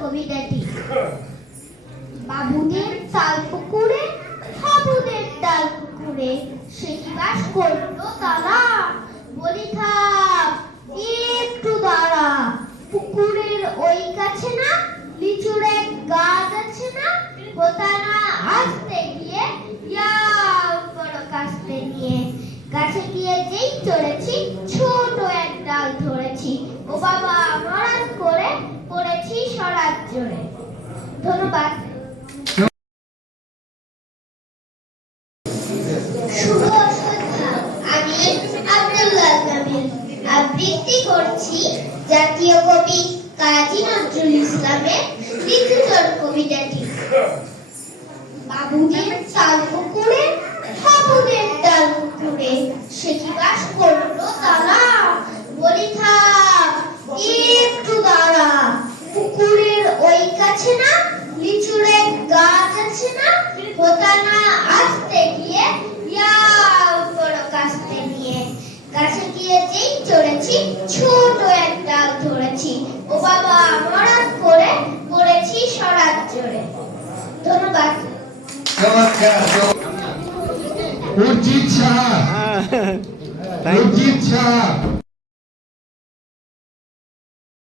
কবিতাটি। বাবুদের চাল পুকুরে, হাবুদের ডাল পুকুরে, সে কি বাস করলো তারা। বলি থাক একটু দাঁড়া, পুকুরের ওই কাছে না লিচুর এক গাছ আছে না, কোথা না আসতে গিয়ে বড় কাস্তে নিয়ে গাছে গিয়ে যেই চড়েছি ছোট এক ডাল ধরেছি, ও বাবা মরাদ করে পড়েছি সরাত জোরে। ধন্যবাদ। শুভ সন্ধ্যা। আমি আব্দুল্লাহ জামিল আবৃত্তি করছি জাতীয় কবি কাজী নজরুল ইসলামের লিচুচর কবিতাটি। বাবুদের চাল পুকুরে, হাবুদের ডাল পুকুরে, সে কি বাস করলো তারা। বলি থাক একটু দাঁড়া, পুকুরের ওই কাছে না লিচুর এক গাছ আছে না, কোথা না আসতে গিয়ে বড় কাস্তে নিয়ে গাছে গিয়ে যেই চড়েছি ছোট এক ডাল ধরেছি, ও বাবা মরাদ করে পড়েছি সরাত জোরে। ধন্যবাদ। উর্জিত শাহ